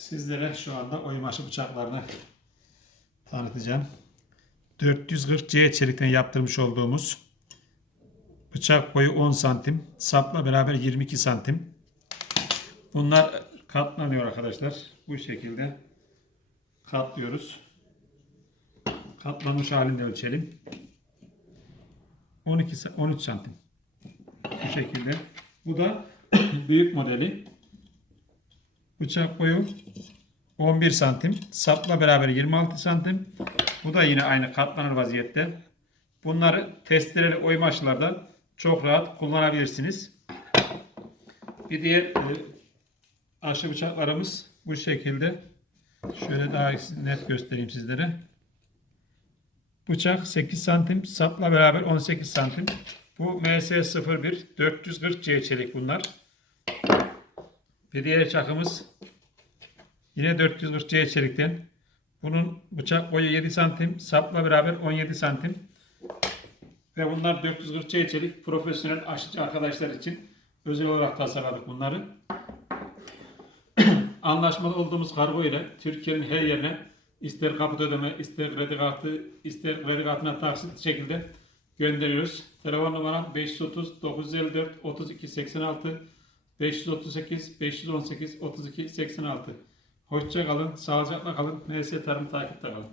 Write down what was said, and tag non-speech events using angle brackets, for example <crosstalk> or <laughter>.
Sizlere şu anda oymaşı bıçaklarını tanıtacağım. 440C çelikten yaptırmış olduğumuz bıçak boyu 10 santim, sapla beraber 22 santim. Bunlar katlanıyor arkadaşlar. Bu şekilde katlıyoruz. Katlanmış halinde ölçelim. 12 sa- 13 santim. Bu şekilde. Bu da büyük modeli. Bıçak boyu 11 santim. Sapla beraber 26 santim. Bu da yine aynı katlanır vaziyette. Bunları testereli oymaçlarda çok rahat kullanabilirsiniz. Bir diğer e, aşı bıçaklarımız bu şekilde. Şöyle daha net göstereyim sizlere. Bıçak 8 santim, sapla beraber 18 santim. Bu MS01 440C çelik bunlar. Bir diğer çakımız yine 440C çelikten. Bunun bıçak boyu 7 santim, sapla beraber 17 santim. Ve bunlar 440C çelik profesyonel aşıcı arkadaşlar için özel olarak tasarladık bunları. <clears throat> Anlaşmalı olduğumuz kargo ile Türkiye'nin her yerine ister kaput ödeme, ister kredi kartı, ister kredi kartına taksit şekilde gönderiyoruz. Telefon numaram 530 954 32 86 538 518 32 86. Hoşça kalın, sağlıcakla kalın. MS Tarım takipte kalın.